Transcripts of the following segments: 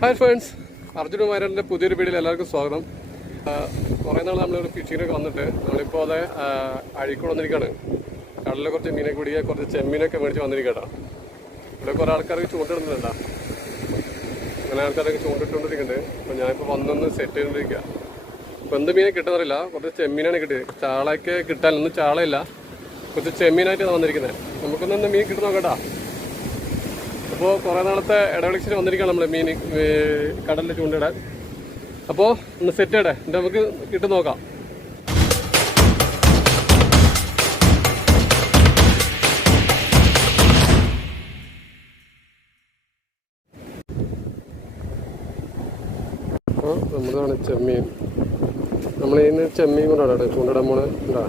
Hi friends, Arjun WYanad പുതിയൊരു വീഡിയോയിൽ എല്ലാവർക്കും സ്വാഗതം. കുറേ നാൾ നമ്മളൊരു ഫിഷിങ്ങിനൊക്കെ വന്നിട്ട് നമ്മളിപ്പോൾ അത് അഴീക്കോട് വന്നിരിക്കുകയാണ്. കടലിൽ കുറച്ച് മീനൊക്കെ പിടിക്കുക, കുറച്ച് ചെമ്മീനൊക്കെ മേടിച്ച് വന്നിരിക്കട്ടോ. ഇവിടെ കുറേ ആൾക്കാർക്ക് ചൂണ്ടിടുന്നുണ്ടോ, അങ്ങനെ ആൾക്കാരൊക്കെ ചൂണ്ടിട്ടുകൊണ്ടിരിക്കുന്നുണ്ട്. അപ്പോൾ ഞാനിപ്പോൾ വന്നൊന്ന് സെറ്റ് ചെയ്തുകൊണ്ടിരിക്കുക. ഇപ്പോൾ എന്ത് മീനെ കിട്ടുന്നറിയില്ല, കുറച്ച് ചെമ്മീനാണ് കിട്ടിയത്. ചാളയൊക്കെ കിട്ടാനൊന്നും ചാളയില്ല, കുറച്ച് ചെമ്മീനായിട്ടാണ് വന്നിരിക്കുന്നത്. നമുക്കൊന്നും മീൻ കിട്ടുന്ന നോക്കട്ടാ. അപ്പോൾ കുറേ നാളത്തെ ഇടവിളിച്ചിട്ട് വന്നിരിക്കുകയാണ് നമ്മൾ മീൻ കടലിൽ ചൂണ്ടിടാൻ. അപ്പോൾ ഒന്ന് സെറ്റ് ചെയ്യട്ടെ, എന്നിട്ട് നമുക്ക് കിട്ടും നോക്കാം. അപ്പോൾ നമ്മളാണ് ചെമ്മീൻ. നമ്മളിന്ന് ചെമ്മീൻ കൊണ്ടാണ് ചൂണ്ടിടാൻ പോണേ. ഉണ്ടാ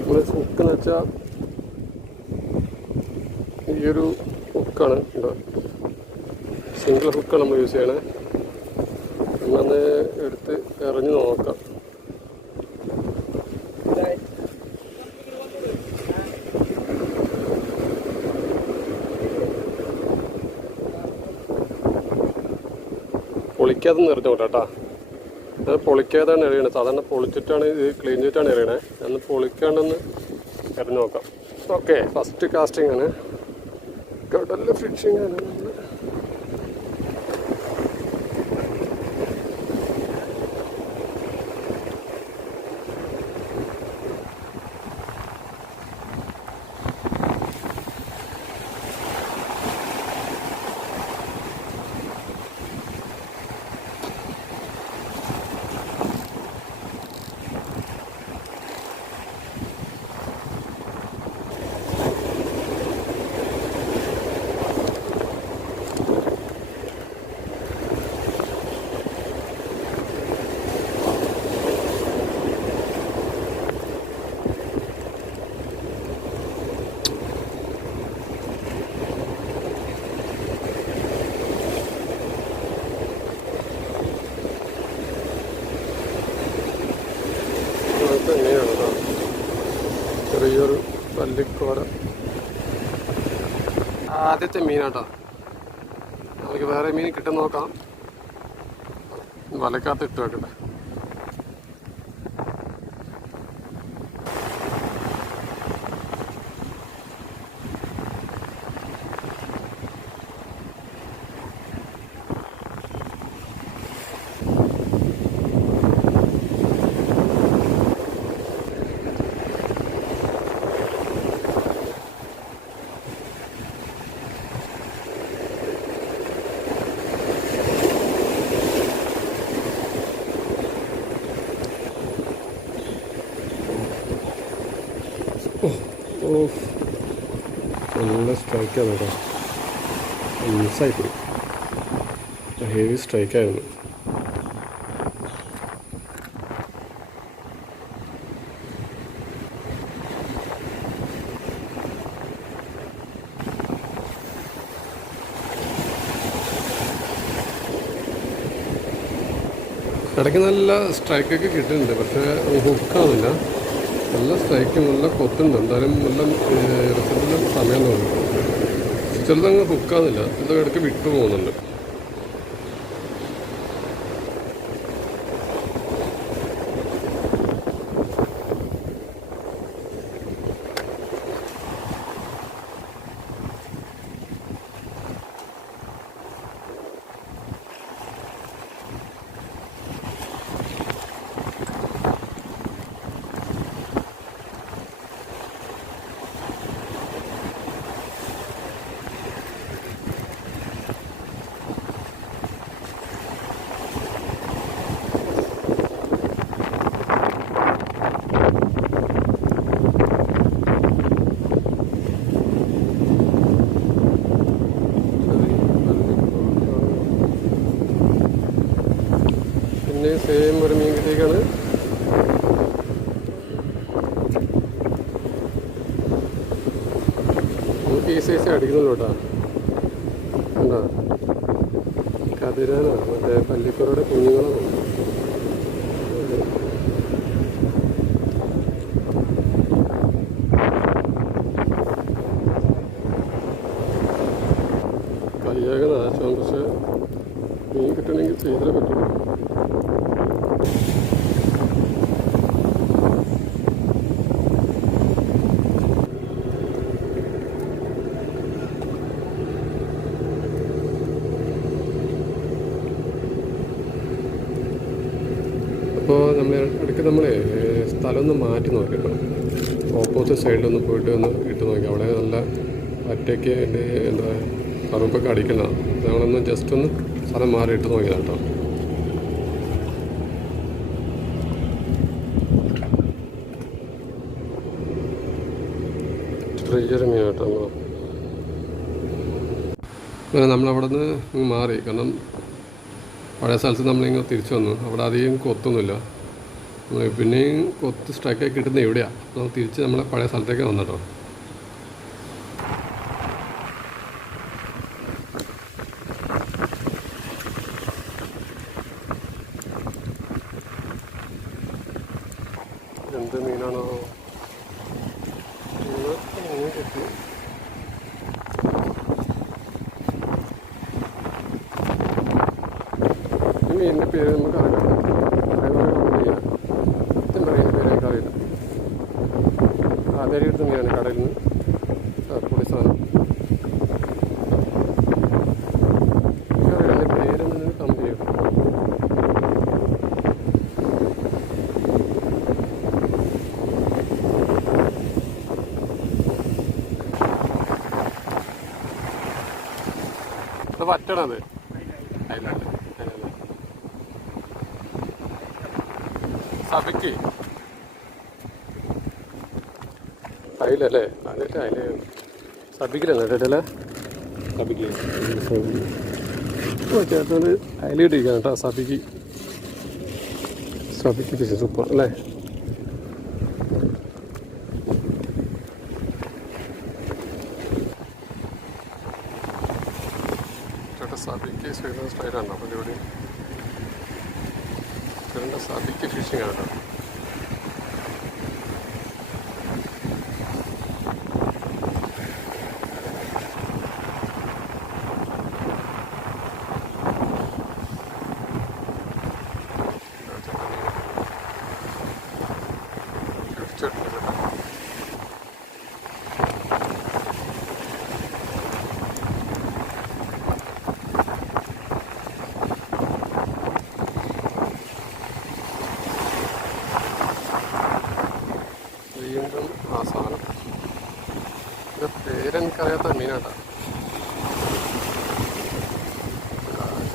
നമ്മൾ ഹുക്ക് എന്ന് വെച്ചാൽ ഈയൊരു ഹുക്കാണ്. ഉണ്ടോ, സിംഗിൾ ഹുക്കാണ് നമ്മൾ യൂസ് ചെയ്യണേ. നമ്മളന്ന് എടുത്ത് എറിഞ്ഞ് നോക്കാം. പൊളിക്കാതെ എറിഞ്ഞു നോട്ടാ. അത് പൊളിക്കാതാണ് എറിയണത്. സാധാരണ പൊളിച്ചിട്ടാണ് ഇത് ക്ലീൻ ചെയ്തിട്ടാണ് എറിയണേ. അന്ന് പൊളിക്കാണ്ടെന്ന് എറിഞ്ഞു നോക്കാം. ഓക്കെ, ഫസ്റ്റ് കാസ്റ്റിംഗ് ആണ്, കടലിൽ ഫിഷിങ് ആണ്. ചെറിയൊരു പല്ലിക്കോര ആദ്യത്തെ മീനാട്ടോ. നമുക്ക് വേറെ മീൻ കിട്ടും നോക്കാം. വലക്കകത്ത് ഇട്ട് വെക്കട്ടെ. നല്ല സ്ട്രൈക്കാണ് കേട്ടോ, മിസ്സായിപ്പോയി. ഹെവി സ്ട്രൈക്കായിരുന്നു. ഇടയ്ക്ക് നല്ല സ്ട്രൈക്കൊക്കെ കിട്ടുന്നുണ്ട്, പക്ഷേ ഹുക്കാവുന്നില്ല. നല്ല സ്ട്രൈക്കും നല്ല കൊത്തുണ്ട്. എന്തായാലും നല്ല റിസൾട്ടിന് സമയം തോന്നും. ചിലതങ്ങ് ഹുക്കാവുന്നില്ല, ചിലത് ഇടയ്ക്ക് വിട്ടു പോകുന്നുണ്ട്. പിന്നെ സെയിം ഒരു മീൻ കിട്ടിയേക്കാണ്. നമുക്ക് ഈ സൈസ് അടിക്കുന്നുള്ളൂ കേട്ടോ. എന്താ കതിരാനാണ്, മറ്റേ പല്ലിക്കോറയുടെ കുഞ്ഞുങ്ങളാണ്. കയ്യൊക്കെ നാശം, പക്ഷെ മീൻ കിട്ടണമെങ്കിൽ ചെയ്തേ പറ്റുള്ളൂ. അപ്പോൾ നമ്മൾ സ്ഥലം ഒന്ന് മാറ്റി നോക്കി കേട്ടോ. ഓപ്പോസിറ്റ് സൈഡിലൊന്ന് പോയിട്ട് ഒന്ന് ഇട്ട് നോക്കി. അവിടെ നല്ല ഒറ്റയ്ക്ക് എന്താ കറുപ്പൊക്കെ അടിക്കുന്നതാണ്. ഞങ്ങളൊന്ന് ജസ്റ്റ് ഒന്ന് സ്ഥലം മാറി ഇട്ട് നോക്കിയതാണ് കേട്ടോ. ചെറിയൊരു മീൻ കേട്ടോ. അങ്ങനെ നമ്മളവിടെ നിന്ന് മാറി. കാരണം പഴയ സ്ഥലത്ത് നമ്മളിങ്ങനെ തിരിച്ചു വന്നു. അവിടെ അധികം കൊത്തൊന്നുമില്ല. നമ്മൾ പിന്നെയും കൊത്ത് സ്ട്രൈക്കൊക്കെ കിട്ടുന്നത് എവിടെയാണ്. നമ്മൾ തിരിച്ച് നമ്മളെ പഴയ സ്ഥലത്തേക്ക് വന്നിട്ടോ. എന്ത് മീനാണോ കിട്ടി. ഈ മീനിൻ്റെ പേര് നമുക്ക് അറിയാം. എന്താ മീനിൻ്റെ പേര് എനിക്ക് അറിയില്ല. ആദ്യം എടുത്ത മീനാണ് കടയിൽ നിന്ന് പൊടി സാധനം. എനിക്കറിയില്ല പേരൊന്നും കമ്പനി ചെയ്യും. അത് പറ്റണത് അതിലാണ് സഭയ്ക്ക് അയിലല്ലേ. അതിട്ട് അതിൽ സഭയ്ക്കില്ല കേട്ടല്ലേ. സഭയ്ക്ക് ചേട്ടത് അയിലിട്ടിരിക്കാം കേട്ടോ. സഭയ്ക്ക് ഫിഷ് സൂപ്പർ അല്ലേ. ചേട്ടാ സഭയ്ക്ക് ചെയ്യുന്ന സ്റ്റൈലാണ്. അപ്പോൾ ഇവിടെ ചേട്ടൻ്റെ സഭയ്ക്ക് ഫിഷിങ് ആണ് കേട്ടോ. വീണ്ടും ആ സാധനം. ഇത് പേരെനിക്കറിയാത്ത മീനാട്ടാ.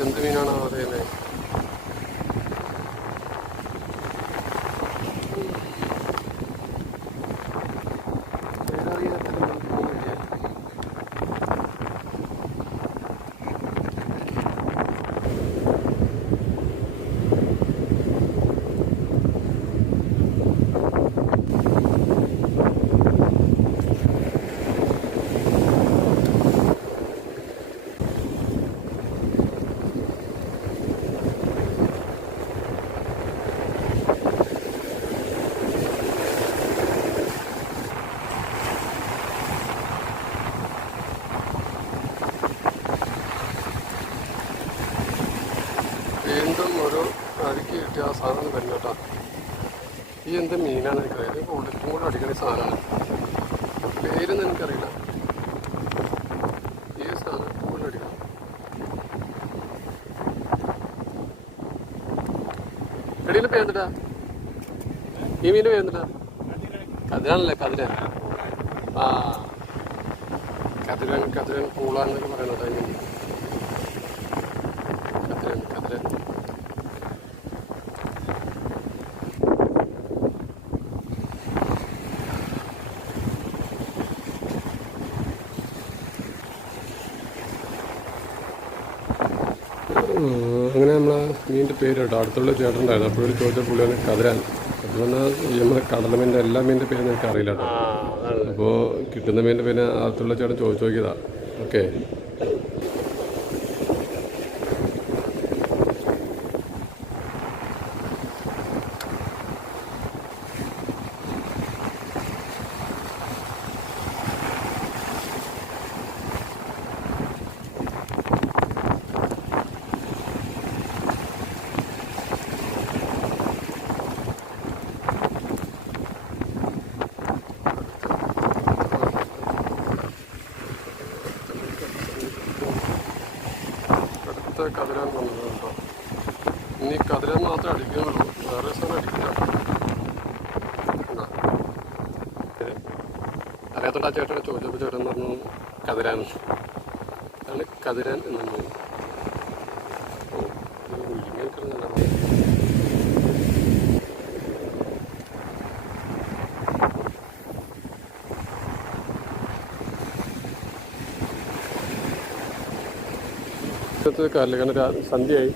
എന്ത് മീനാണോ അതേനെ. വീണ്ടും ഒരു അഴുക്കി കിട്ടിയ ആ സാധനം തന്നെ കേട്ടോ. ഈ എന്ത് മീനാണ് എനിക്കറിയാം. ഇത് ഉള്ളിലും കൂടെ അടിക്കുന്ന സാധനമാണ്. പേരൊന്നും എനിക്കറിയില്ല. ഈ സാധനം കൂടുതൽ അടിക്കണം. എടിയിൽ പേരുന്നിട്ടാ ഈ മീൻ പേരുന്നിട്ടാ. കതിരാണല്ലേ കതിരൻ. ആ കതിരൻ പൂള എന്നൊക്കെ പറയുന്നത്. ഈ മീൻ കതിരൻ. അങ്ങനെ നമ്മളെ മീനിൻ്റെ പേര് കേട്ടോ. അടുത്തുള്ള ചേട്ടനുണ്ടായിരുന്നു. അപ്പോഴൊരു ചോദിച്ച പുള്ളിയാണ് കതിരാൻ. അത് പറഞ്ഞാൽ നമ്മുടെ കടലമീൻ്റെ എല്ലാ മീനിൻ്റെ പേരും എനിക്ക് അറിയില്ല കേട്ടോ. അപ്പോൾ കിട്ടുന്ന മീനിൻ്റെ പേര് അടുത്തുള്ള ചേട്ടൻ ചോദിച്ചു നോക്കിയതാണ്. ഓക്കെ. ഇപ്പോഴത്തെ കതിരാൻ കൊണ്ടത് കേട്ടോ. ഇനി കതിരാൻ മാത്രമേ അടിക്കുന്നുള്ളൂ, വേറെ സാധനം അടിക്കില്ല. അറിയാത്തോണ്ട് ആ ചേട്ടനെ ചോദിച്ചപ്പോൾ ചേട്ടൻ പറഞ്ഞു കതിരാൻ. അതാണ് കതിരാൻ എന്ന് പറഞ്ഞു. കാലില്ല, കാരണം സന്ധ്യയായി.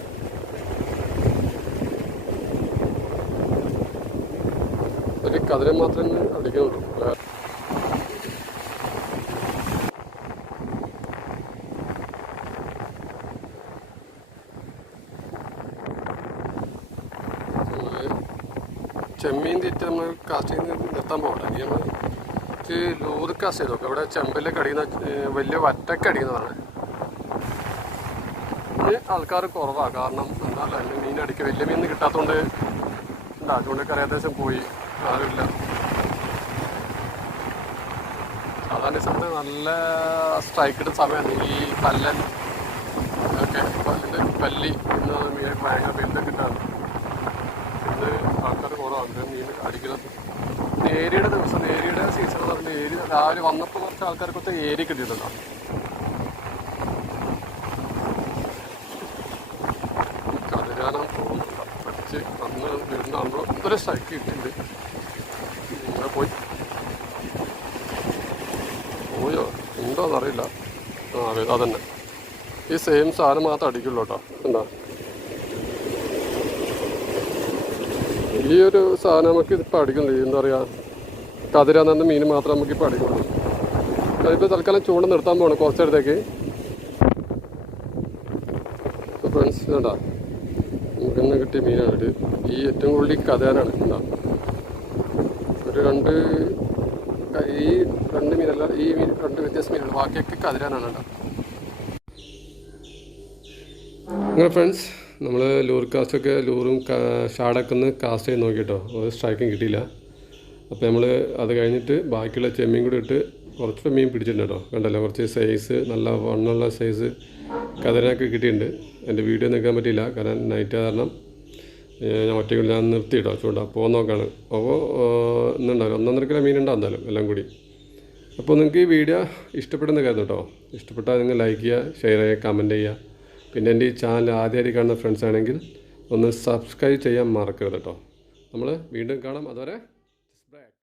ഒരു കതിരൻ മാത്രമേ അടിക്കുന്നുള്ളൂ. ചെമ്മീൻ തീറ്റ നമ്മൾ കാസ്റ്റ് ചെയ്ത് നിർത്താൻ പോകണ്ട. ഇനി നമ്മൾ ലൂറ് കാസ്റ്റ് ചെയ്ത് നോക്കാം. ഇവിടെ ചെമ്പിലൊക്കെ അടിക്കുന്ന വലിയ വറ്റൊക്കെ അടിക്കുന്നതാണ്. ആൾക്കാർ കുറവാണ്, കാരണം എന്താ മീൻ അടിക്കുക വലിയ മീൻ കിട്ടാത്തതുകൊണ്ട് ചൂണ്ടൊക്കെ ഏകദേശം പോയി, ആരുമില്ല. സാധാരണ സമയത്ത് നല്ല സ്ട്രൈക്ക് ഇട്ട സമയമാണ് ഈ പല്ലൻ ഒക്കെ, പല്ലി ഇന്ന് മീൻ ഭയങ്കര വലുതൊക്കെ കിട്ടാറ്. ഇന്ന് ആൾക്കാർ കുറവാണ് മീൻ അടിക്കുന്നത്. ഏരിയുടെ ദിവസം, ഏരിയുടെ സീസൺ എന്ന് പറഞ്ഞാൽ ഏരി രാവിലെ വന്നപ്പോൾ കുറച്ച് ആൾക്കാർക്കൊക്കെ ഏരി കിട്ടിയിട്ടുണ്ടോ. അന്ന് വരുന്നാകുമ്പോൾ ഒരു സ്ട്രൈക്ക് കിട്ടിയിട്ടുണ്ട്. ഇവിടെ പോയോ ഉണ്ടോയെന്നറിയില്ല. അതെ അതന്നെ, ഈ സെയിം സാധനം മാത്രം അടിക്കുള്ളൂ കേട്ടോ. എന്താ ഈ ഒരു സാധനം നമുക്ക് ഇതിപ്പോൾ അടിക്കുന്നില്ല. എന്താ പറയുക, കതിരാന്ന് മീൻ മാത്രം നമുക്കിപ്പോൾ അടിക്കുള്ളൂ. അതിപ്പോൾ തൽക്കാലം ചൂണ്ട നിർത്താൻ പോകണം കുറച്ചിടത്തേക്ക്. ഫ്രണ്ട്സ് വേണ്ട, നമുക്കിന്ന് കിട്ടിയ മീനാണ് ഈ ഏറ്റവും കൂടുതൽ കതിരാനാണ്. എന്താ ഒരു ഈ രണ്ട് മീനല്ല, ഈ മീൻ രണ്ട് വ്യത്യസ്ത മീനാണ്, ബാക്കിയൊക്കെ കതിരാനാണ് കേട്ടോ. അങ്ങനെ ഫ്രണ്ട്സ്, നമ്മൾ ലൂർ കാസ്റ്റൊക്കെ ലൂറും ഷാഡൊക്കെ ഒന്ന് കാസ്റ്റ് ചെയ്ത് നോക്കിയിട്ടോ, ഒരു സ്ട്രൈക്കും കിട്ടിയില്ല. അപ്പോൾ നമ്മൾ അത് കഴിഞ്ഞിട്ട് ബാക്കിയുള്ള ചെമ്മീൻ കൂടി ഇട്ട് കുറച്ച് മീൻ പിടിച്ചിട്ടുണ്ട് കേട്ടോ. കണ്ടല്ലോ, കുറച്ച് സൈസ് നല്ല വണ്ണുള്ള സൈസ് കതിരനൊക്കെ കിട്ടിയിട്ടുണ്ട്. എൻ്റെ വീഡിയോ നിൽക്കാൻ പറ്റിയില്ല, കാരണം നൈറ്റ് കാരണം ഞാൻ ഒറ്റയ്ക്ക് ഞാൻ നിർത്തി കേട്ടോ ചൂണ്ട. പോകാൻ നോക്കാണ്. അപ്പോൾ ഇന്നുണ്ടാവില്ല, 1.5 കിലോ മീനുണ്ടാവും എന്തായാലും എല്ലാം കൂടി. അപ്പോൾ നിങ്ങൾക്ക് ഈ വീഡിയോ ഇഷ്ടപ്പെടുന്ന കാര്യം കേട്ടോ. ഇഷ്ടപ്പെട്ടാൽ നിങ്ങൾ ലൈക്ക് ചെയ്യുക, ഷെയർ ചെയ്യുക, കമൻറ്റ് ചെയ്യുക. പിന്നെ എൻ്റെ ഈ ചാനൽ ആദ്യമായിട്ട് കാണുന്ന ഫ്രണ്ട്സ് ആണെങ്കിൽ ഒന്ന് സബ്സ്ക്രൈബ് ചെയ്യാൻ മറക്കരുത് കേട്ടോ. നമ്മൾ വീണ്ടും കാണാം. അതുവരെ.